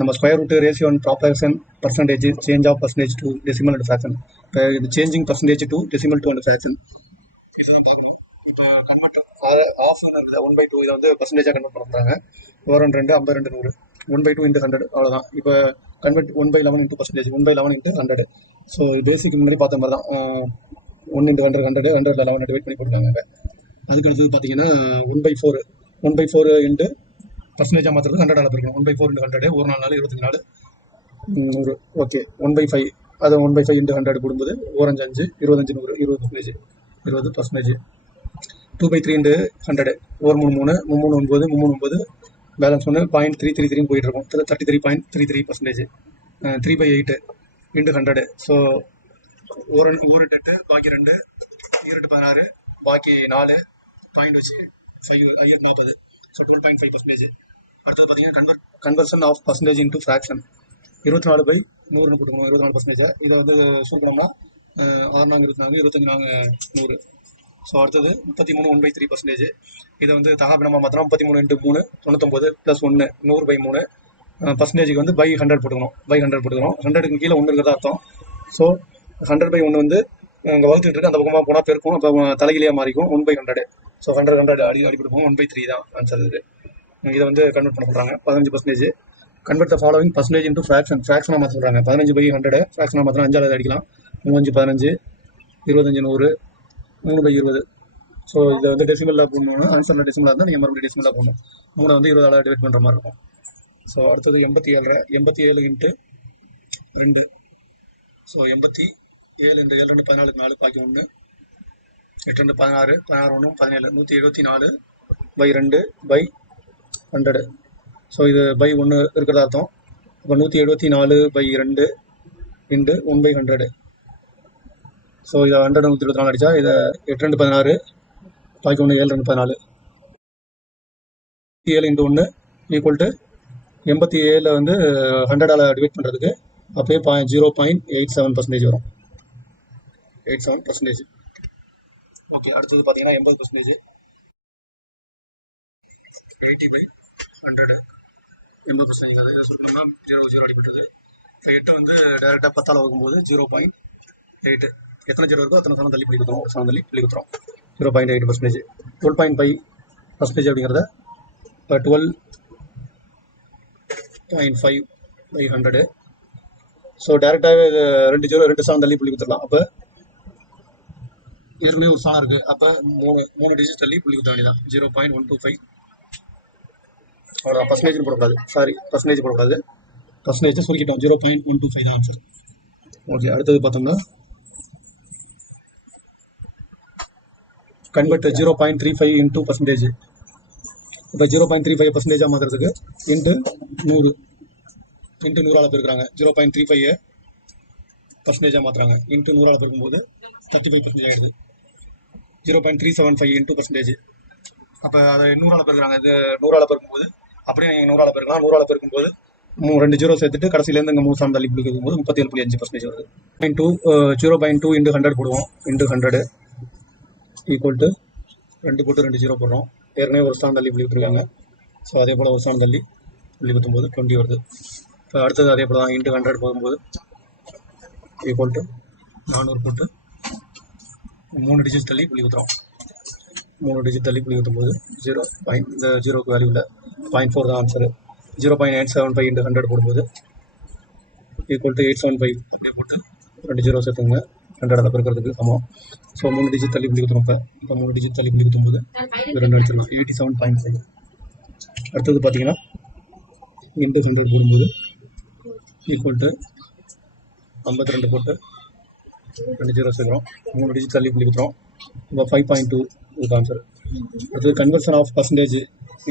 நம்ம square root ratio and proportion percentage change of percentage to decimal and fraction. இப்போ இது changing percentage to decimal to and fraction இதுதான் பார்க்கணும். இப்போ convert ஆஃப்னு இருக்குது 1/2 இதை வந்து பர்சன்டேஜாக கன்வெர்ட் பண்ண போகிறாங்க. 2 52 100 1/2 into 100 அவ்வளோதான். இப்போ convert 1/11 into percentage 1/11 into 100. So basic முன்னாடி பார்த்த மாதிரி தான் 1 into 100 100 100 11 டிவைட் பண்ணி போட்டுருக்காங்க. அதுக்கு அடுத்தது பார்த்தீங்கன்னா 1/4 into பர்சன்டேஜாக மாற்றுறது 100 இருக்கணும். 1/4 into 100 ஒரு நாள் 25 நாள் 100. ஓகே 1/5 அதை 1/5 into 100 போடும்போது 1 5 25 100 20%. 20%. 2/3 into 100 ஒரு 3 3 9 9 பேலன்ஸ் 1 0.333 போயிட்டு இருக்கும். 33.33%. 3/8 into 100. ஸோ ஒரு 8 பாக்கி 2 2 16 பாக்கி 4 பாயிண்ட் வச்சு 5 40. ஸோ 12.5%. அடுத்தது பார்த்தீங்கன்னா conversion of percentage into fraction 24/100 போட்டுக்கணும். 24%. இதை வந்து சுருக்கணும்னா 6 24 25 100. ஸோ அடுத்தது 33 1/3%. இதை வந்து தகாபினமாக மாத்திரம் 33 into 3 99 + 1 100/3. பர்சன்டேஜுக்கு வந்து by100 போட்டுக்கணும். 100க்கு கீழே 1 இருக்கிறதா அர்த்தம். ஸோ 100/1 வந்து இங்கே வகுத்துட்டு இருக்கு, அந்த பக்கமாக போனால் பெருக்கும், அப்போ தலையிலேயே மாறிக்கும் 1/100. ஸோ 100 அடிப்பட்டு போகும். 1/3 தான் ஆன்சர் இது. இதை வந்து கன்வெர்ட் பண்ண சொல்கிறாங்க. 15%. Convert the following percentage into fraction. ஃப்ராக்ஷனாக மாற்ற சொல்கிறாங்க. 15/100 ஃப்ராக்ஷனாக மாத்திரம் 5 அடிக்கலாம். 3 5 15 25 100 3/20. ஸோ இதை வந்து டெசிமலில் போடணும்னா ஆன்சரில் டெசிமலாக இருந்தால் நீங்கள் மறுபடியும் டெசிமலாக போடணும். 3 வந்து 20 டிவைட் பண்ணுற மாதிரி இருக்கும். ஸோ அடுத்தது 87 into 2. ஸோ 87 into 7 2 14 4 பாக்கி 1 8 2 16 16 1 17 174/2/100. ஸோ இது by1 இருக்கிறதா அர்த்தம். இப்போ 174/2 into 1/100. ஸோ இதை 100 124 அடித்தா இதை 8 2 16 பாக்கி 1 7 2 14. 7 into 1 ஈக்குவல் டு 87 வந்து 100 டிவைட் பண்ணுறதுக்கு அப்போயே 0.87% வரும். 87%. ஓகே அடுத்தது பார்த்தீங்கன்னா 80%. 80/100 80%. இதை சொல்லணும்னா 0 அடிப்பட்டுருது. இப்போ 8 வந்து டேரெக்டாக 10 வகுக்கும்போது 0.8. எத்தனை 0 இருக்கோ அத்தனை சனம் தள்ளி புள்ளி குத்துறோம். ஒரு சனம் தள்ளி புள்ளி குத்துறோம். 0.8%. 12.5% அப்படிங்கிறத இப்போ 12.5/100. ஸோ டேரெக்டாகவே இது 2 சனம் தள்ளி புள்ளி குத்துடலாம். அப்போ ஏற்கனவே ஒரு சனம் இருக்குது. அப்போ 3 டிஜிட் தள்ளி புள்ளி குத்த வேண்டியதான். 0.125. அவ்வளோ பர்சன்டேஜ் போடக்கூடாது. பர்சன்டேஜ் போடக்கூடாது. பர்சன்டேஜ் சுருக்கிட்டோம். 0.125 தான் ஆன்சர். ஓகே அடுத்தது பார்த்தோம்னா கன்வெர்ட் 0.35 into பர்சன்டேஜ். இப்போ 0.35% மாற்றுறதுக்கு இன்ட்டு 100 இன்ட்டு 100 பெருக்கிறாங்க. 0.35 பர்சன்டேஜாக மாற்றுறாங்க. இன்ட்டு 100 பெருக்கும்போது 35% ஆகிடுது. 0.375 into பர்சன்டேஜ். அப்போ அதை 100 பெருக்கிறாங்க. இது 100 பெருக்கும்போது அப்படியே நீங்கள் 100 பெருக்கலாம். 100 பெருக்கும்போது 2 0 சேர்த்துட்டு கடைசியிலேருந்து இங்கே 3 சனம் தள்ளி பிடிக்கும் போது 37.5% வருது. 0.2 into 100 போடுவோம். இன்ட்டு 100 ஈக்குவல் டு 2 போட்டு 2 0 போடுறோம். ஏற்கனவே ஒரு ஸ்தானம் தள்ளி புள்ளி விட்டுருக்காங்க. ஸோ அதே போல் ஒரு ஸ்தானம் தள்ளி புள்ளி குத்தும்போது 20 வருது. இப்போ அடுத்தது அதே போல் தான். இன்ட்டு 100 போகும்போது ஈக்குவல் டு 400 போட்டு 3 டிஜிட் தள்ளி புள்ளி குத்துறோம். 3 டிஜிட் தள்ளி புள்ளி குத்தும்போது 0. இந்த 0க்கு வேல்யூ இல்லை. 0.4 தான் ஆன்சரு. 0.875 into 100 போடும்போது ஈக்குவல் டு 875. அப்படியே போட்டு 2 0 சேர்த்துங்க. 100 பெருக்கிறதுக்கு சமம். ஸோ 3 டிஜிட் தள்ளி புள்ளி குத்துறோம். இப்போ 3 டிஜிட் தள்ளி புள்ளி குத்தும்போது 2 அடிச்சிடலாம். 87.5. அடுத்தது பார்த்தீங்கன்னா இன்ட்டு 100 போடும்போது ஈக்குவல் டு 52 போட்டு 2 0 சேர்க்குறோம். 3 டிஜிட் தள்ளி புள்ளி குத்துறோம். இப்போ 5.2 இதுக்கு ஆன்சர். அடுத்தது conversion of percentage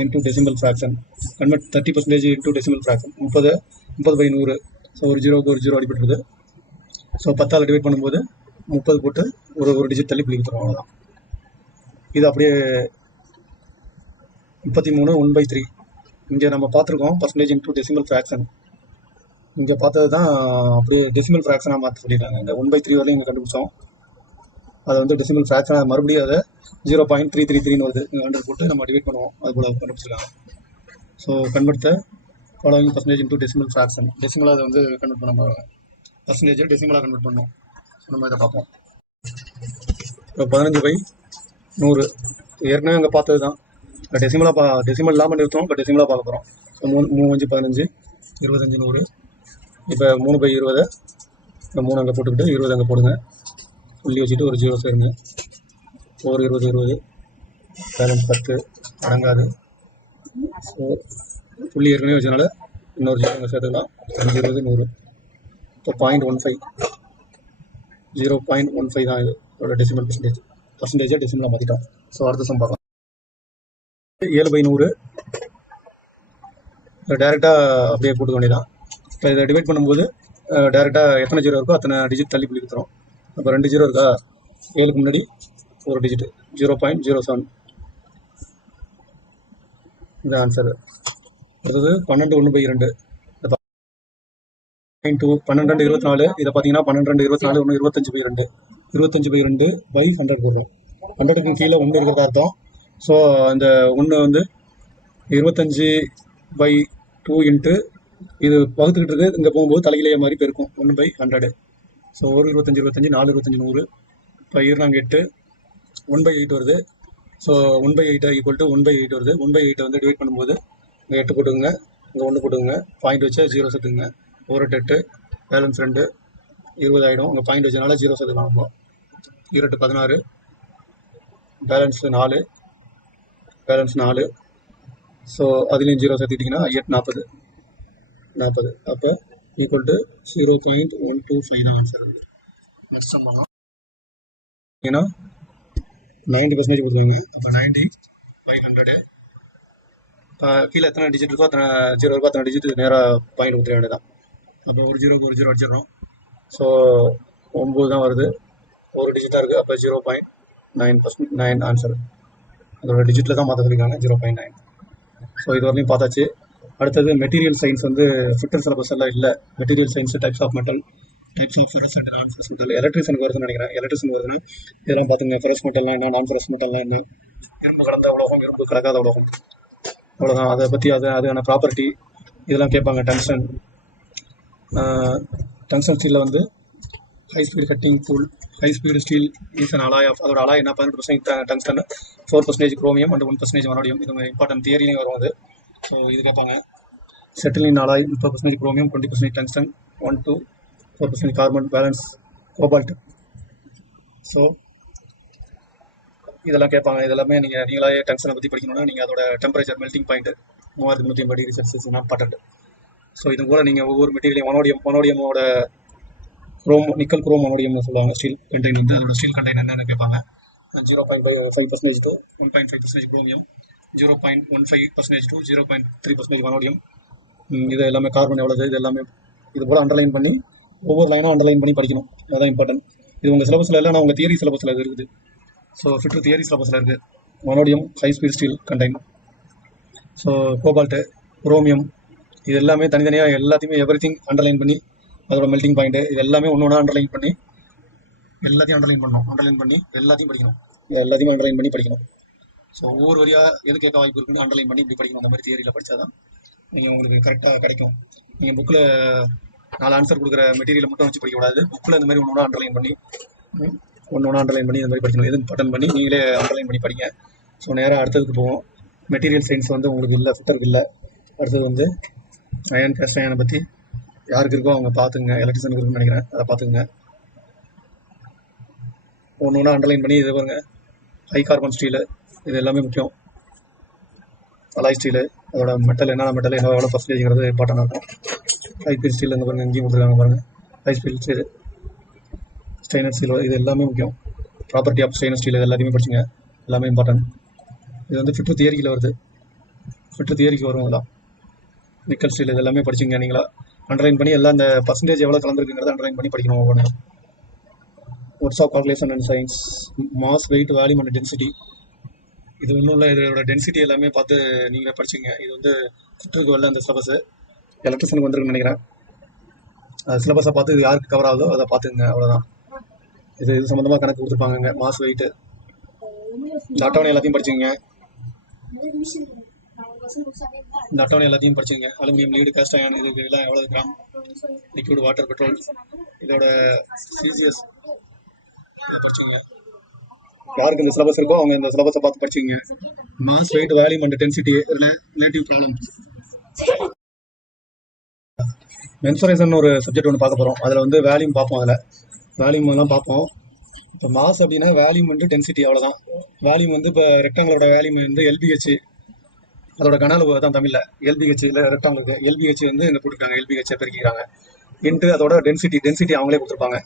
into decimal fraction. Convert 30% into decimal fraction. 30/100. So ஒரு 0க்கு ஒரு 0 அடிபட்டுருது. ஸோ 10 டிவைட் பண்ணும்போது 30 போட்டு ஒரு டிஜிட் தள்ளி புள்ளி குத்துறோம். அவ்வளோதான். இது அப்படியே 33 1/3. இங்கே நம்ம பார்த்துருக்கோம் பர்சன்டேஜ் இன்டூ டெசிமல் ஃப்ராக்ஷன். இங்கே பார்த்தது தான் அப்படியே டெசிமல் ஃப்ராக்ஷனாக மாற்ற சொல்லியிருக்காங்க. இந்த 1/3 வரையும் இங்கே கண்டுபிடிச்சோம். அதை வந்து டெசிமல் ஃப்ராக்ஷனாக மறுபடியும் அதை 0.333 வருது. 100 போட்டு நம்ம டிவைட் பண்ணுவோம். அது போல் கண்டுபிடிச்சிருக்காங்க. So convert following percentage into decimal fraction. டெசிமலாக அதை வந்து கன்வெர்ட் பண்ண போகிறோம். பர்சன்டேஜை டெசிமலாக கன்வெர்ட் பண்ணோம். நம்ம இதை பார்ப்போம். இப்போ 15/100 ஏற்கனவே அங்கே பார்த்தது தான். இப்போ டெசிமல் இல்லாமல் நிறுத்தோம். இப்போ டெசிமலாக பார்க்க போகிறோம். ஸோ 3 5 15 25 100. இப்போ 3/20 இந்த 3 அங்கே போட்டுக்கிட்டு 20 அங்கே போடுங்க. புள்ளி வச்சுட்டு ஒரு 0 சேருங்க. ஒரு 20 பேலன்ஸ் 10 அடங்காது. ஸோ புள்ளி ஏற்கனவே வச்சதுனால இன்னொரு 0 அங்கே சேர்த்துக்கலாம். 5 20 100. இப்போ 0.15 0.15 தான் இதோட டெசிமல் பர்சன்டேஜை டெசிமலாக மாற்றிட்டோம். ஸோ அடுத்த சம் பார்க்கலாம். 7/100 டேரெக்டாக அப்படியே போட்டுக்க வேண்டியதான். இப்போ இதை டிவைட் பண்ணும்போது டேரெக்டாக எத்தனை 0 இருக்கோ அத்தனை டிஜிட் தள்ளி புள்ளி கொடுத்துரும். அப்போ 2 0 இருக்கா, 7க்கு முன்னாடி ஒரு டிஜிட் 0.07 இந்த ஆன்சர். அடுத்தது 12 1/2 12 24. இதை பார்த்தீங்கன்னா 12 24 1 25/2 25/2/100 போடுறோம். 100க்கு கீழே 1 இருக்கிறதா அர்த்தம். ஸோ அந்த 1 வந்து 25/2 இன்ட்டு இது வகுத்துக்கிட்டு இருக்கு. இங்கே போகும்போது தலையிலேயே மாதிரி பெருக்கும் 1/100. ஸோ 1 25 25 4 25 100. இப்போ 8 1/8 வருது. ஸோ 1/8 ஈக்குவல் டு 1/8 வருது. 1/8 வந்து டிவைட் பண்ணும்போது இங்கே 8 போட்டுக்குங்க, இங்கே 1 போட்டுக்குங்க, பாயிண்ட் வச்சு 0 சேர்த்துக்குங்க. 1 8 பேலன்ஸ் 2 20 ஆகிடும். இங்கே பாயிண்ட் வச்சதுனால 0 சேர்த்துக்கலாம். நம்ம 2 16 பேலன்ஸ் 4. ஸோ அதுலேயும் 0 சேர்த்துக்கிட்டிங்கன்னா 8 40. அப்போ ஈக்குவல் டு 0.125 தான் ஆன்சர். நெக்ஸ்ட் சம் பண்ணலாம். ஏன்னா 90% கொடுத்துருவாங்க. அப்போ 90/100. கீழே எத்தனை டிஜிட் இருக்கோ அத்தனை 0 இருக்கோ அத்தனை டிஜிட் நேராக பாயிண்ட் கொடுத்துட வேண்டியதான். அப்போ ஒரு 0க்கு ஒரு 0 அடிச்சிடறோம். ஸோ 9 தான் வருது. ஒரு டிஜிட்டாக இருக்குது. அப்போ 0.9% ஆன்சர். அதோட டிஜிட்டில் தான் மாற்ற சொல்லியிருக்காங்க 0.9. ஸோ இது வரையும் பார்த்தாச்சு. அடுத்தது மெட்டீரியல் சயின்ஸ் வந்து ஃபிட்டர் சிலபஸ் எல்லாம் இல்லை. Material science, types of metal, types of ferrous and non ferrous metal, எலக்ட்ரிஷனுக்கு வருதுன்னு நினைக்கிறேன். எலக்ட்ரிஷன் வருதுன்னா இதெல்லாம் பார்த்துங்க. ஃபெரஸ் மெட்டல்லாம் என்ன, நான் ஃபெரஸ் மெட்டல்லாம் என்ன, இரும்பு கலந்த உலோகம், இரும்பு கலக்காத உலோகம், அவ்வளோதான். அதை பற்றி அதுக்கான ப்ராப்பர்ட்டி இதெல்லாம் கேட்பாங்க. டங்ஸ்டன் ஸ்டீலில் வந்து high speed cutting tool, high speed steel is an alloy of. அதோட அலாய் என்ன, 18% டங்ஸ்டன், 4% குரோமியம் அண்ட் 1% வனோடியம். இது இம்பார்ட்டன்ட் தியரிலையும் வரும் அது. ஸோ இது கேட்பாங்க. செட்டிலின் alloy 30% chromium, 20% tungsten, 1 to 4% carbon, balance cobalt. So இதெல்லாம் கேட்பாங்க. இதெல்லாமே நீங்களாவே டங்ஸ்டனை பற்றி படிக்கணும்னா நீங்கள் அதோட temperature, melting point 3150 degree Celsius important. So இது கூட நீங்கள் ஒவ்வொரு மெட்டீரியலையும் வனோடியமோட நிக்கல் குரோம் வனோடியம்னு சொல்லுவாங்க. ஸ்டீல் கண்டெய்னர் வந்து அதோட ஸ்டீல் கண்டெய்னர் என்னென்னு கேட்பாங்க. 0.5% to 1.5% குரோமியம், 0.15% to 0.3% வனோடியம். இது எல்லாமே கார்பன் எவ்வளவு, இது எல்லாமே இது போல் அண்டர்லைன் பண்ணி ஒவ்வொரு லைனாக அண்டர்லைன் பண்ணி படிக்கணும். அதுதான் இம்பார்ட்டன்ட். இது உங்கள் சிலபஸில் இல்லை, ஆனால் உங்கள் தியரி சிலபஸில் இது இருக்குது. ஸோ ஃபிட்டர் தியரி சிலபஸில் இருக்குது. Vanadium, high speed steel container, so cobalt, chromium, இது எல்லாமே தனித்தனியாக எல்லாத்தையுமே எவ்ரிதிங் அண்டர்லைன் பண்ணி அதோட மெல்டிங் பாயிண்ட்டு இது எல்லாமே ஒன்று ஒன்றா அண்டர்லைன் பண்ணி எல்லாத்தையும் அண்டர்லைன் பண்ணி எல்லாத்தையும் படிக்கணும். ஸோ ஒவ்வொரு வரியாக எது கேட்க வாய்ப்பு இருக்குன்னு அண்டர்லைன் பண்ணி இப்படி படிக்கணும். அந்த மாதிரி தியரியில் படித்தா தான் நீங்கள் உங்களுக்கு கரெக்டாக கிடைக்கும். நீங்கள் புக்கில் 4 ஆன்சர் கொடுக்குற மெட்டீரியலை மட்டும் வச்சு படிக்கக்கூடாது. புக்கில் இந்த மாதிரி ஒன்று அண்டர்லைன் பண்ணி இந்த மாதிரி படிக்கணும். எது இம்பார்ட்டன் பண்ணி நீங்களே அண்டர்லைன் பண்ணி படிங்க. ஸோ நேராக அடுத்ததுக்கு போவோம். மெட்டீரியல் சயின்ஸ் வந்து உங்களுக்கு இல்லை, ஃபிட்டருக்கு இல்லை. அடுத்தது வந்து அயன், கேஸ்ட் அயனை பற்றி யாருக்கு இருக்கோ அவங்க பார்த்துங்க. எலக்ட்ரிஷனுக்கு இருக்குன்னு நினைக்கிறேன், அதை பார்த்துங்க. ஒன்று ஒன்றா அண்டர்லைன் பண்ணி இது பாருங்க. ஹை கார்பன் ஸ்டீலு இது எல்லாமே முக்கியம். அலாய் ஸ்டீலு அதோட மெட்டல் என்னென்ன மெட்டல் எவ்வளோ பர்சன்டேஜ்ங்கிறது இம்பார்ட்டண்டாக இருக்கும். ஹை ஸ்பீட் ஸ்டீல் இந்த பாருங்கள், இங்கேயும் கொடுத்துருக்காங்க பாருங்கள். High speed steel, stainless steel இது எல்லாமே முக்கியம். ப்ராப்பர்ட்டி ஆஃப் ஸ்டெயின்லெஸ் ஸ்டீல் இது எல்லாத்தையுமே படிச்சுங்க. எல்லாமே இம்பார்ட்டன்ட். இது வந்து ஃபிட்டர் தியரிக்கில் வருது. ஃபிட்டர் தியரிக்கு வரும். அதெல்லாம் நிக்கல் ஸ்டீல் இது எல்லாமே படிச்சுங்க. நீங்களா அண்டர்லைன் பண்ணி எல்லாம் இந்த பர்சன்டேஜ் எவ்வளோ கலந்துருக்குங்கிறத அண்டர்லைன் பண்ணி படிக்கணும். ஒவ்வொன்று works of calculation and science, mass, weight, volume and density. இது ஒன்றும் இல்லை, இதோட டென்சிட்டி எல்லாமே பார்த்து நீங்களே படிச்சுங்க. இது வந்து ஃபிட்டருக்கு வரல அந்த சிலபஸ், எலக்ட்ரிஷனுக்கு வந்துருக்குன்னு நினைக்கிறேன். அது சிலபஸை பார்த்து இது யாருக்கு கவர் ஆகுதோ அதை பார்த்துங்க. அவ்வளோதான். இது சம்மந்தமாக கணக்கு கொடுத்துருப்பாங்க. மாஸ், வெயிட்டு, இந்த அட்டவணை எல்லாத்தையும் படிச்சுங்க. இந்த அட்டவணை எல்லாத்தையும் படிச்சுங்க. அலுமினியம், லீடு, காஸ்ட் அயன் இதுக்கு எல்லாம் எவ்வளவு கிராம், லிக்விட் வாட்டர், பெட்ரோல், இதோட சிசிஎஸ் படிச்சுங்க. யாருக்கு இந்த சிலபஸ் இருக்கோ அவங்க இந்த சிலபஸை பார்த்து படிச்சுங்க. Mass, weight, volume and density relative problem. Mensuration ஒரு சப்ஜெக்ட் ஒன்று பார்க்க போகிறோம். அதில் வந்து வேல்யூம் பார்ப்போம். அதில் வேல்யூம் எல்லாம் பார்ப்போம். இப்போ மாஸ் அப்படின்னா வேல்யூம் வந்து டென்சிட்டி அவ்வளோதான். வேல்யூம் வந்து இப்போ ரெக்டாங்கிளோட வேல்யூம் வந்து எல்பிஹெச், அதோட கன அளவு தான் தமிழில் எல்பிஹெச். இல்லை ரெக்டாங்கிளுக்கு எல்பிஹெச் வந்து இங்கே போட்டுருக்காங்க, எல்பிஹெச்சை பெருக்கிக்கிறாங்க. இன்ட்டு அதோட டென்சிட்டி அவங்களே கொடுத்துருப்பாங்க,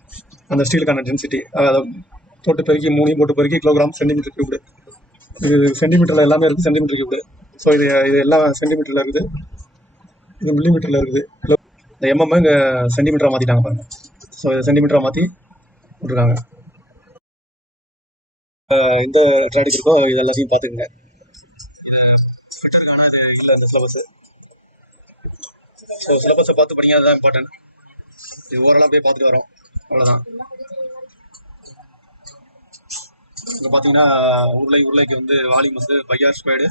அந்த ஸ்டீலுக்கான டென்சிட்டி. அதை போட்டு பெருக்கி மூணையும் போட்டு பெருக்கி கிலோகிராம், சென்டிமீட்டர் கியூப்டு. இது சென்டிமீட்டரில் எல்லாமே இருக்குது, சென்டிமீட்டர் கியூப்டு. ஸோ இது எல்லாம் சென்டிமீட்டரில் இருக்குது, இது மில்லிமீட்டரில் இருக்குது. இந்த எம்எம் இங்கே சென்டிமீட்டராக மாற்றிட்டாங்க பாருங்க. ஸோ இதை சென்டிமீட்டராக மாற்றி விட்டுருக்காங்க. இந்த ட்ராடிக் இருக்கோ இது எல்லாத்தையும் பார்த்துக்குங்க. இல்லை இந்த சிலபஸ். ஸோ சிலபஸை பார்த்து படிங்க, அதுதான் இம்பார்ட்டன்ட். இது ஓரளவு போய் பார்த்துட்டு வரோம், அவ்வளோதான். இப்போ பார்த்தீங்கன்னா உருளைக்கு வந்து வால்யூம் வந்து பைஆர் ஸ்கொயர்டு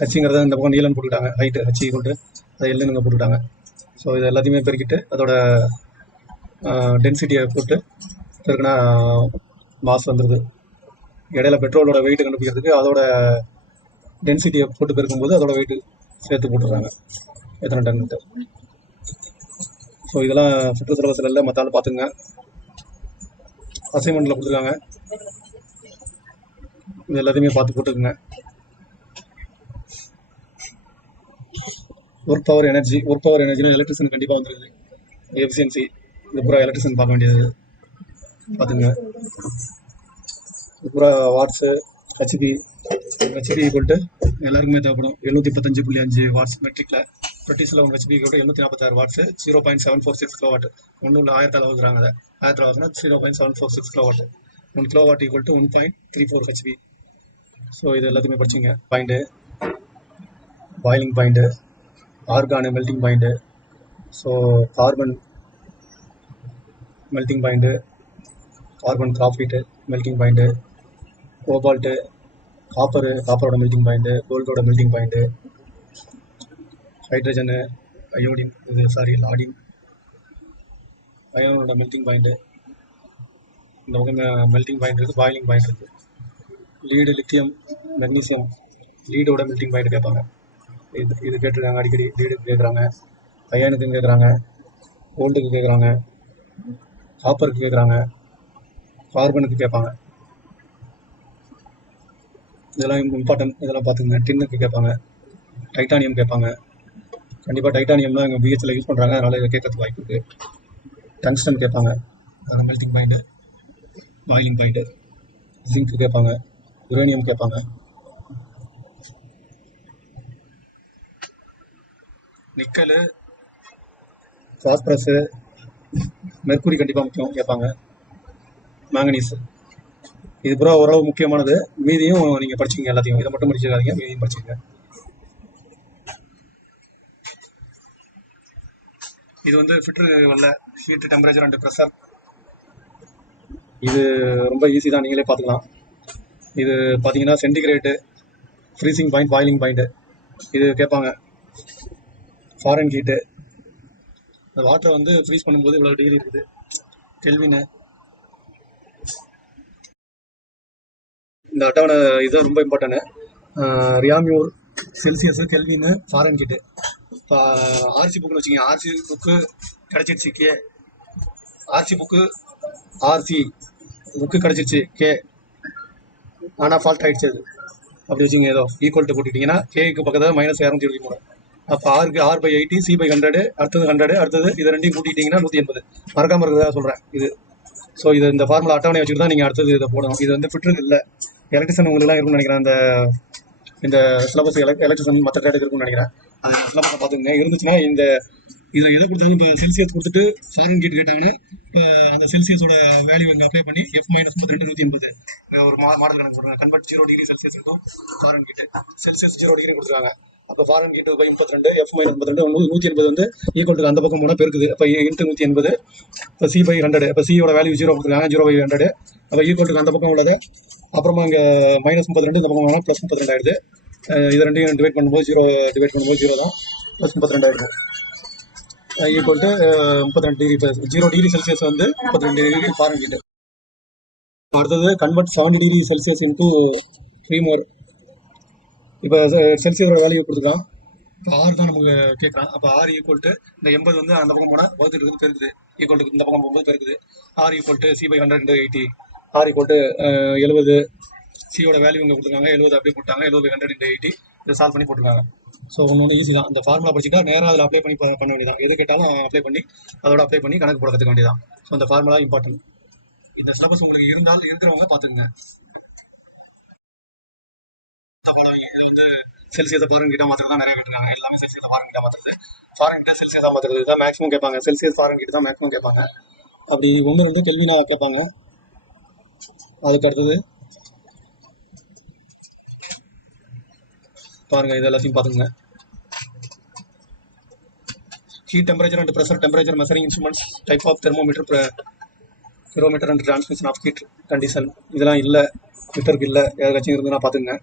ஹச்சுங்கிறத இந்த பக்கம் நீளம் போட்டுக்கிட்டாங்க, ஹைட்டு ஹச்சி கொண்டு அதை எல்லுங்க போட்டுக்கிட்டாங்க. ஸோ இது எல்லாத்தையுமே பெருக்கிட்டு அதோட டென்சிட்டியை போட்டு பெருக்குனா மாஸ் வந்துடுது. இடையில பெட்ரோலோட வெயிட் கண்டுபிடிக்கிறதுக்கு அதோட டென்சிட்டியை போட்டு பெருக்கும்போது அதோட வெயிட் சேர்த்து போட்டுடுறாங்க, எத்தனை டன்ட்டு. ஸோ இதெல்லாம் சுற்று சிலபஸில் இல்லை, மற்றாலும் பார்த்துங்க. அசைன்மெண்ட்டில் கொடுத்துருக்காங்க, இது எல்லாத்தையுமே பார்த்து போட்டுக்குங்க. ஒர்க் பவர் எனர்ஜினா எலக்ட்ரிசியன் கண்டிப்பாக வந்துருக்குது. எஃபிஷியன்சி இது பூரா எலக்ட்ரிசியன் பார்க்க வேண்டியது, பார்த்துங்க. இது பூரா வாட்ஸு, ஹெச்பி ஈக்குவல்ட்டு எல்லாருக்குமே தேவைப்படும். 735.5 வாட்ஸ் மெட்ரிக்கில். ப்ரெட்டிஸில் 1 ஹெச்பி ஈக்குவல் 746 வாட்ஸு, 0.746 கிலோவாட். ஒன்றும் இல்லை, 1000 வகுக்கிறாங்க. அதை 1000 வாட்ஸ்னா 0.746 kilowatt. 1 kilowatt equal to 1.34 HP. So இது எல்லாத்தையுமே படிச்சுங்க. Point, boiling point, argon melting point, so carbon melting point, carbon graphite melting point, cobalt, காப்பரோட மெல்டிங் பாயிண்ட்டு, கோல்டோட மெல்டிங் பாயிண்ட்டு, ஹைட்ரஜனு, அயோடின் லாடின் அயோனோட மெல்டிங் பாயிண்ட்டு. இந்த பக்கம் மெல்டிங் பாயிண்ட் இருக்குது, பாயிலிங் பாயிண்ட் இருக்குது. Lead, lithium, magnesium, லீடோட melting point கேட்பாங்க. இது கேட்டிருக்காங்க அடிக்கடி. லீடுக்கு கேட்குறாங்க, அயனுக்கு கேட்குறாங்க, கோல்டுக்கு கேட்குறாங்க, காப்பருக்கு கேட்குறாங்க, கார்பனுக்கு கேட்பாங்க. இதெல்லாம் இம்பார்ட்டன்ட், இதெல்லாம் பார்த்துங்க. டின்னுக்கு கேட்பாங்க, டைட்டானியம் கேட்பாங்க. கண்டிப்பாக டைட்டானியம் தான் எங்கள் பிஹெச்சில் யூஸ் பண்ணுறாங்க, அதனால் இதை கேட்கறதுக்கு வாய்ப்பு இருக்குது. டங்ஸ்டன் கேட்பாங்க, அதனால் melting point, boiling point. Zinc கேட்பாங்க, யுரேனியம் கேட்பாங்க. நிக்கலு, பாஸ்பரஸு, மெர்க்குரி கண்டிப்பாக முக்கியம் கேட்பாங்க. மேங்கனீஸ், இது பூரா ஓரளவு முக்கியமானது. மீதியும் நீங்கள் படிச்சுக்கங்க, எல்லாத்தையும். இதை மட்டும் படிச்சுக்காதீங்க, மீதியும் படிச்சுக்கங்க. இது வந்து ஃபில்ட்ரு வரல, ஹீட், டெம்பரேச்சர் அண்ட் ப்ரெஷர். இது ரொம்ப ஈஸி தான், நீங்களே பார்த்துக்கலாம். இது பார்த்தீங்கன்னா சென்டிகிரேட்டு, ஃப்ரீசிங் பாயிண்ட், பாயிலிங் பாயிண்ட்டு இது கேட்பாங்க. ஃபாரன் ஹீட்டு, இந்த வாட்டரை வந்து ஃப்ரீஸ் பண்ணும்போது இவ்வளோ டிகிரி இருக்குது. கெல்வின், இந்த அட்டவணை இது ரொம்ப important. Reaumur, Celsius, Kelvin, Fahrenheit. இப்போ ஆர்சி புக்குன்னு வச்சுக்கோங்க. ஆர்சி புக்கு கிடச்சிருச்சு கே, ஆர்சி புக்கு கிடச்சிருச்சு கே, ஆனால் ஃபால்ட் ஆகிடுச்சு அது. அப்படி வச்சுங்க, ஏதோ ஈக்குவல் டு போட்டுக்கிட்டிங்கன்னா கேக்கு பக்கத்தில் -223. அப்போ R/80, C/100, அடுத்தது 100, அடுத்தது இது ரெண்டையும் கூட்டிட்டிங்கன்னா 180. மறக்காமல் இருக்கிறதா சொல்கிறேன் இது. ஸோ இது இந்த ஃபார்முலா அட்டவணை வச்சுட்டு தான் நீங்கள் அடுத்தது இதை போடணும். இது வந்து ஃபிட்ருக்கு இல்லை, எலக்ட்ரிஷன் உங்களுக்குலாம் இருக்குன்னு நினைக்கிறேன். இந்த சிலபஸ் எலக்ட்ரிஷன் மற்ற ட்ரேடுக்கு இருக்குன்னு நினைக்கிறேன். அது சிலபஸை பார்த்துங்க. இருந்துச்சுன்னா இந்த இதை எது கொடுத்தாலும் இப்போ செல்சியஸ் கொடுத்துட்டு ஃபாரன் ஹீட் கேட்டாங்கன்னா இப்போ அந்த செல்சியஸோட வேல்யூ இங்கே அப்ளை பண்ணி F-32 ஒரு மாடல் கணக்கு போடுறாங்க. கன்வெர்ட் 0 டிகிரி செல்சியஸ் இருக்கும் ஃபாரன் ஹீட்டு. செல்சியஸ் 0 டிகிரி கொடுத்துருக்காங்க. அப்போ ஃபாரன் ஹீட் பை 32 எஃப் மைனஸ் 32 180 வந்து ஈக்குவல் டு அந்த பக்கம் போனால் பெருக்குது. அப்போ இன்ட்டு 180 இப்போ சி பை 100. இப்போ சியோட வேல்யூ 0 கொடுத்துருக்காங்க 0/100. அப்போ ஈக்குவல் டு அந்த பக்கம் உள்ளது. அப்புறமா இங்கே -32 இந்த பக்கம் போனால் +32 ஆயிடுது. இது ரெண்டையும் டிவைட் பண்ணும்போது 0 தான். +32 ஆயிடுது. Equal to 32 degree 0 degree Celsius வந்து 32 டிகிரி ஃபாரன் ஹீட். அடுத்தது கன்வெர்ட் 70 டிகிரி செல்சியஸ் இன்ட்டு ஃப்ரீமர். இப்போ செல்சியஸோட வேல்யூ கொடுத்துருக்கான். இப்போ ஆறு தான் நமக்கு கேட்குறான். அப்போ ஆர் ஈக்குவல் டு இந்த 80 வந்து அந்த பக்கம் போனால் வகுத்துட்டு இருக்குது பெருக்குது. ஈக்குவல் டு இந்த பக்கம் போகும்போது பெருக்குது. R equal to C by 100 × 80. R equal to 70. சியோட வேல்யூ இங்கே கொடுத்துருக்காங்க 70 அப்படியே போட்டாங்க. 70/100 × 80 இதை சால்வ் பண்ணி போட்டிருக்காங்க. ஸோ ஒன்று ஈஸி தான். அந்த ஃபார்முலா படிச்சுட்டா நேராக அதில் அப்ளை பண்ணி பண்ண வேண்டியதான். எது கேட்டாலும் அப்ளை பண்ணி அதோட அப்ளை பண்ணி கணக்கு போட கற்றுக்க வேண்டியதான். ஸோ அந்த ஃபார்முலா இம்பார்ட்டன்ட். இந்த சிலபஸ் உங்களுக்கு இருக்கிறவங்க பார்த்துக்குங்க. செல்சியஸை ஃபாரன் ஹீட்டாக மாற்றுறது தான் நிறைய கேட்டுருக்காங்க. எல்லாமே செல்சியஸை ஃபாரன் ஹீட்டாக மாற்றுறது, ஃபாரன் ஹீட்டை செல்சியஸாக மாற்றுறது தான் மேக்ஸிமம் கேட்பாங்க. செல்சியஸ் ஃபாரன் ஹீட் தான் மேக்ஸிமம் கேட்பாங்க. அப்படி 1-2 கெல்வினா கேட்பாங்க. அதுக்கு அடுத்தது பாருங்கள், இது எல்லாத்தையும் பார்த்துங்க. Heat temperature and pressure temperature measuring instruments, type of thermometer, pyrometer and transmission of heat condition. இதெல்லாம் இல்லை, மீட்டருக்கு இல்லை. ஏதாச்சும் இருந்துன்னா பார்த்துங்க.